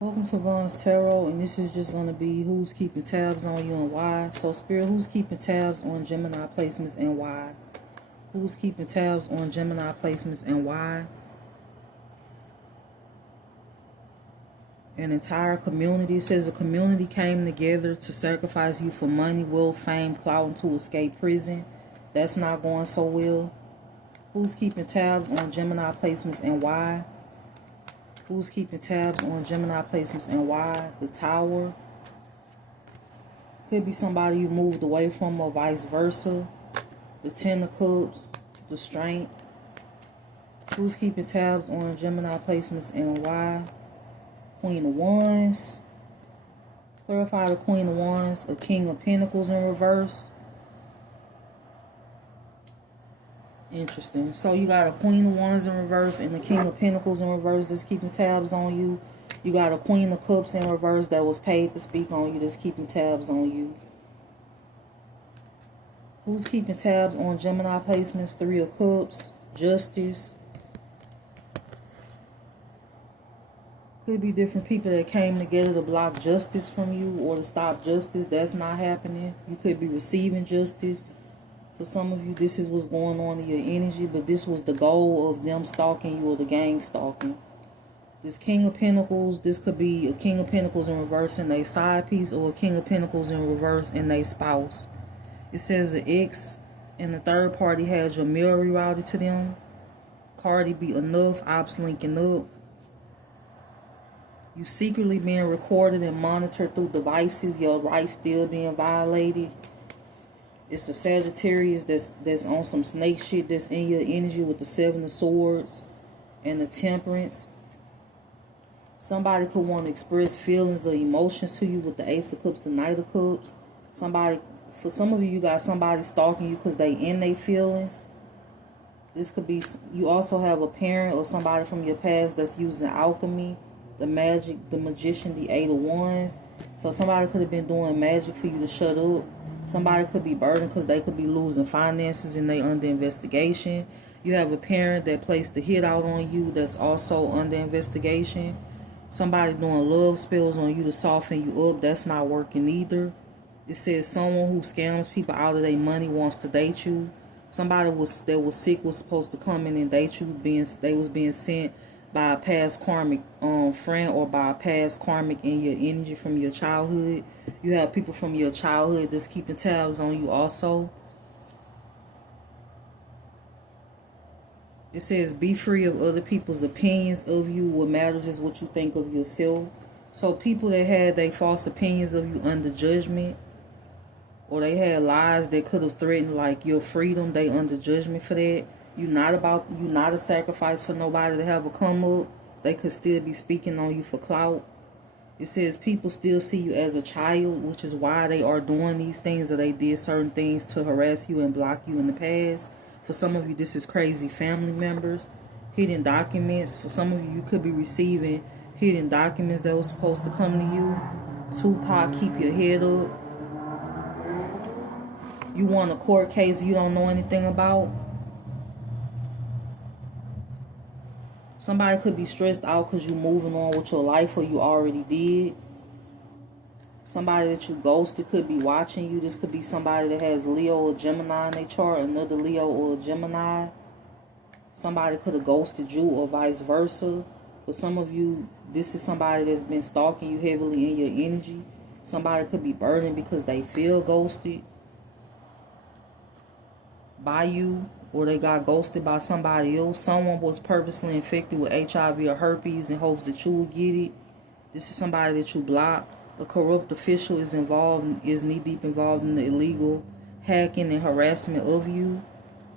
Welcome to Ron's Tarot, and this is just going to be who's keeping tabs on you and why. So, Spirit, who's keeping tabs on Gemini placements and why? Who's keeping tabs on Gemini placements and why? An entire community. It says a community came together to sacrifice you for money, wealth, fame, clout, and to escape prison. That's not going so well. Who's keeping tabs on Gemini placements and why? Who's keeping tabs on Gemini placements and why? The Tower. Could be somebody you moved away from or vice versa. The Ten of Cups. The Strength. Who's keeping tabs on Gemini placements and why? Queen of Wands. Clarify the Queen of Wands. A King of Pentacles in reverse. Interesting. So you got a Queen of Wands in reverse and the King of Pentacles in reverse that's keeping tabs on you. You got a Queen of Cups in reverse that was paid to speak on you that's keeping tabs on you. Who's keeping tabs on Gemini placements? Three of Cups. Justice. Could be different people that came together to block justice from you or to stop justice. That's not happening. You could be receiving justice. For some of you, this is what's going on in your energy, but this was the goal of them stalking you or the gang stalking. This King of Pentacles, this could be a King of Pentacles in reverse and a side piece, or a King of Pentacles in reverse and a spouse. It says the ex and the third party had your mail rerouted to them. Cardi be enough, ops linking up. You secretly being recorded and monitored through devices, your rights still being violated. It's a Sagittarius that's on some snake shit that's in your energy with the Seven of Swords and the Temperance. Somebody could want to express feelings or emotions to you with the Ace of Cups, the Knight of Cups. For some of you, you got somebody stalking you because they in their feelings. This could be, you also have a parent or somebody from your past that's using alchemy, the magic, the magician, the Eight of Wands. So somebody could have been doing magic for you to shut up. Somebody could be burdened because they could be losing finances and they under investigation. You have a parent that placed the hit out on you that's also under investigation. Somebody doing love spells on you to soften you up. That's not working either. It says someone who scams people out of their money wants to date you. Somebody that was sick was supposed to come in and date you. They was being sent by a past karmic friend or by a past karmic in your energy from your childhood. You have people from your childhood that's keeping tabs on you also. It says be free of other people's opinions of you. What matters is what you think of yourself. So people that had their false opinions of you under judgment, or they had lies that could have threatened like your freedom, they under judgment for that. You're not a sacrifice for nobody to have a come up. They could still be speaking on you for clout. It says people still see you as a child, which is why they are doing these things, or they did certain things to harass you and block you in the past. For some of you, this is crazy family members, hidden documents. For some of you, you could be receiving hidden documents that was supposed to come to you. Tupac, keep your head up. You want a court case you don't know anything about. Somebody could be stressed out because you're moving on with your life or you already did. Somebody that you ghosted could be watching you. This could be somebody that has Leo or Gemini in their chart, another Leo or Gemini. Somebody could have ghosted you or vice versa. For some of you, this is somebody that's been stalking you heavily in your energy. Somebody could be burdened because they feel ghosted by you, or they got ghosted by somebody else. Someone was purposely infected with HIV or herpes in hopes that you will get it. This is somebody that you block. A corrupt official is knee-deep involved in the illegal hacking and harassment of you.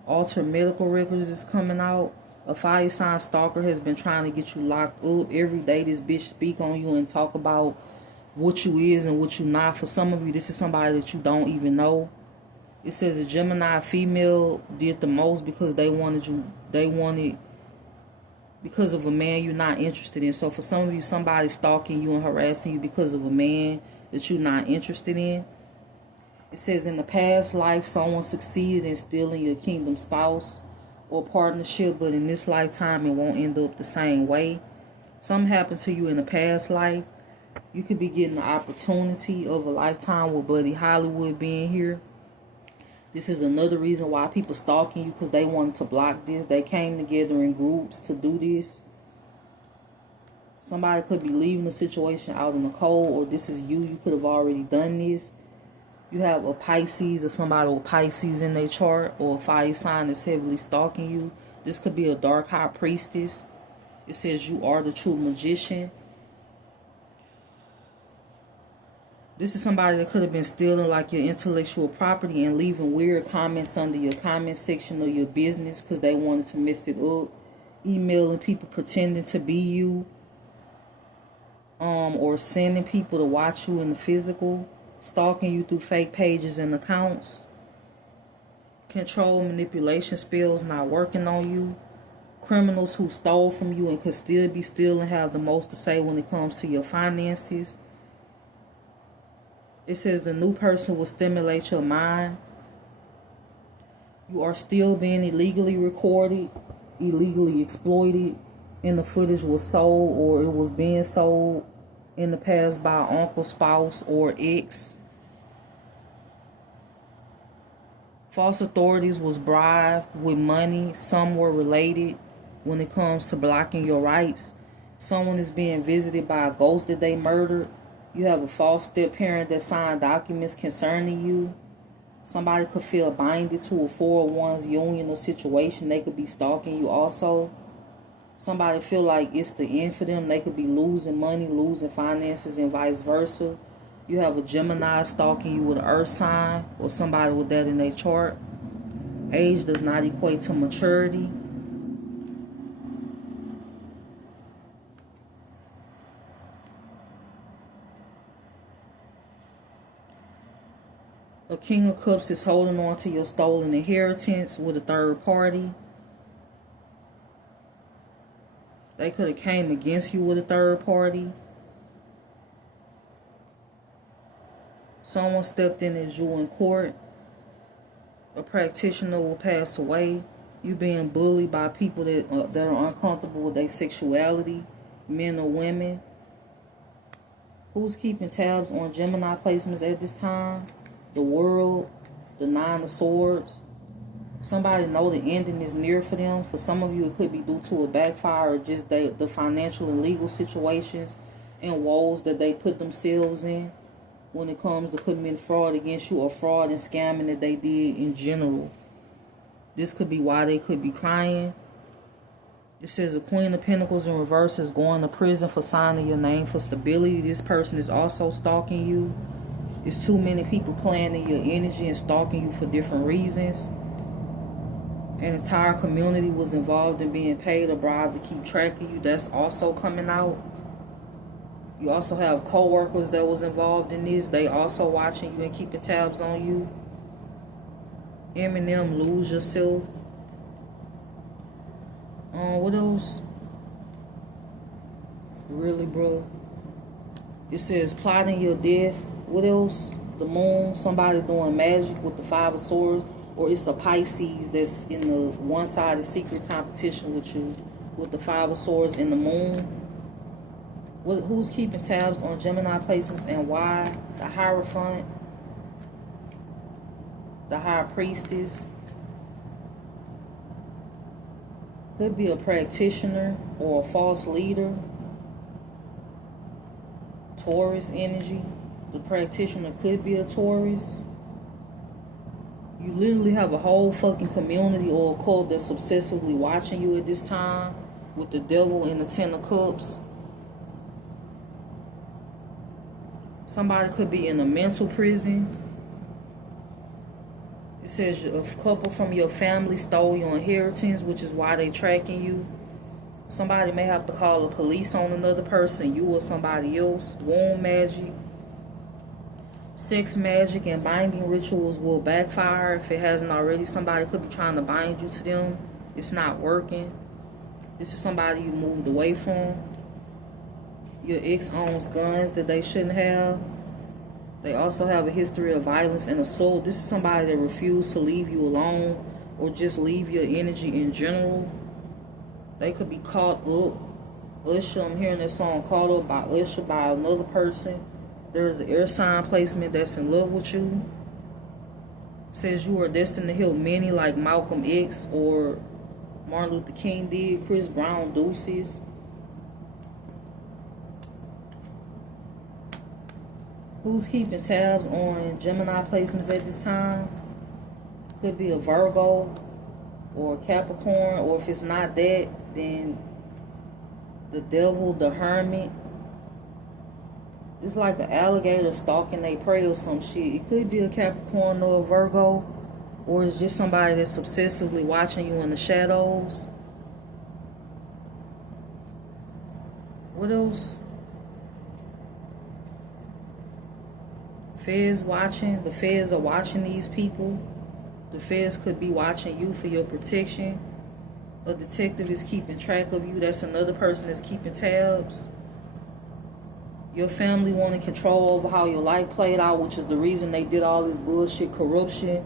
Altered medical records is coming out. A fire sign stalker has been trying to get you locked up. Every day this bitch speak on you and talk about what you is and what you not. For some of you, this is somebody that you don't even know. It says a Gemini female did the most because they wanted because of a man you're not interested in. So for some of you, somebody's stalking you and harassing you because of a man that you're not interested in. It says in the past life, someone succeeded in stealing your kingdom spouse or partnership, but in this lifetime, it won't end up the same way. Something happened to you in a past life. You could be getting the opportunity of a lifetime with Buddy Hollywood being here. This is another reason why people stalking you, because they wanted to block this. They came together in groups to do this. Somebody could be leaving the situation out in the cold, or this is you. You could have already done this. You have a Pisces or somebody with Pisces in their chart, or a fire sign that's heavily stalking you. This could be a dark high priestess. It says you are the true magician. This is somebody that could have been stealing like your intellectual property and leaving weird comments under your comment section of your business because they wanted to mess it up. Emailing people pretending to be you. Or sending people to watch you in the physical. Stalking you through fake pages and accounts. Control manipulation spells not working on you. Criminals who stole from you and could still be stealing have the most to say when it comes to your finances. It says the new person will stimulate your mind. You are still being illegally recorded, illegally exploited, and the footage was sold or it was being sold in the past by uncle, spouse, or ex. False authorities was bribed with money. Some were related when it comes to blocking your rights. Someone is being visited by a ghost that they murdered. You have a false step-parent that signed documents concerning you. Somebody could feel binded to a 401's union or situation. They could be stalking you also. Somebody feel like it's the end for them. They could be losing money, losing finances, and vice versa. You have a Gemini stalking you with an earth sign or somebody with that in their chart. Age does not equate to maturity. A King of Cups is holding on to your stolen inheritance with a third party. They could have came against you with a third party. Someone stepped in as you in court. A practitioner will pass away. You being bullied by people that are uncomfortable with their sexuality, men or women. Who's keeping tabs on Gemini placements at this time? The World, the Nine of Swords. Somebody know the ending is near for them. For some of you, it could be due to a backfire or just the financial and legal situations and woes that they put themselves in when it comes to committing fraud against you or fraud and scamming that they did in general. This could be why they could be crying. It says the Queen of Pentacles in reverse is going to prison for signing your name for stability. This person is also stalking you. It's too many people playing in your energy and stalking you for different reasons. An entire community was involved in being paid a bribe to keep track of you. That's also coming out. You also have co-workers that was involved in this. They also watching you and keeping tabs on you. Eminem, Lose Yourself. What else? Really, bro? It says plotting your death. What else? The Moon. Somebody doing magic with the Five of Swords. Or it's a Pisces that's in the one-sided secret competition with you. With the Five of Swords and the Moon. Who's keeping tabs on Gemini placements and why? The Hierophant. The High Priestess. Could be a practitioner or a false leader. Taurus energy. The practitioner could be a Taurus. You literally have a whole fucking community or a cult that's obsessively watching you at this time with the Devil and the Ten of Cups. Somebody could be in a mental prison. It says a couple from your family stole your inheritance, which is why they tracking you. Somebody may have to call the police on another person, you or somebody else. Womb magic. Sex magic and binding rituals will backfire if it hasn't already. Somebody could be trying to bind you to them. It's not working. This is somebody you moved away from. Your ex owns guns that they shouldn't have. They also have a history of violence and assault. This is somebody that refused to leave you alone or just leave your energy in general. They could be caught up Usher, I'm hearing this song called Up by Usher by another person. There is an air sign placement that's in love with you. Says you are destined to heal many like Malcolm X or Martin Luther King did, Chris Brown, Deuces. Who's keeping tabs on Gemini placements at this time? Could be a Virgo or a Capricorn, or if it's not that, then the devil, the hermit. It's like an alligator stalking their prey or some shit. It could be a Capricorn or a Virgo, or it's just somebody that's obsessively watching you in the shadows. What else? Feds watching. The feds are watching these people. The feds could be watching you for your protection. A detective is keeping track of you. That's another person that's keeping tabs. Your family wanting control over how your life played out, which is the reason they did all this bullshit corruption,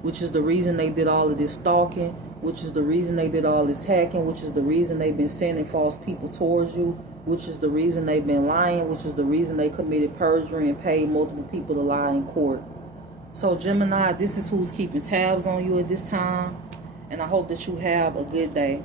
which is the reason they did all of this stalking, which is the reason they did all this hacking, which is the reason they've been sending false people towards you, which is the reason they've been lying, which is the reason they committed perjury and paid multiple people to lie in court. So Gemini, this is who's keeping tabs on you at this time, and I hope that you have a good day.